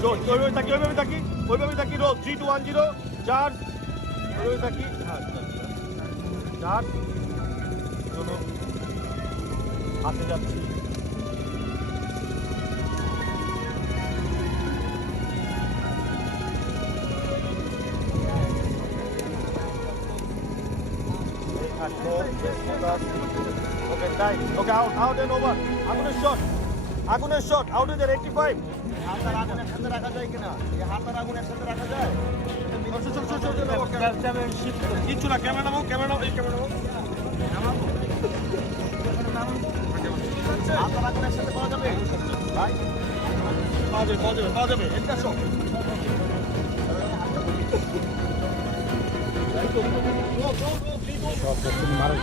ওইভাবে থাকি ওইভাবে থাকি ওইভাবে থাকি রোল 3 2 1 0 চার্জ ওইভাবে থাকি হ্যাঁ চার্জ চলো হাতে যাচ্ছি Okay, nice. Okay, out and over. আগুনের শট আউট এর 85 হাতার আগুন একসাথে রাখা যায় কিনা এই হাতার আগুন একসাথে রাখা যায় কিচ্ছু না ক্যামেরা নামাও এই ক্যামেরা নামাও হাতার আগুন একসাথে পাওয়া যাবে ভাই পাওয়া যাবে এটা শট সব মারা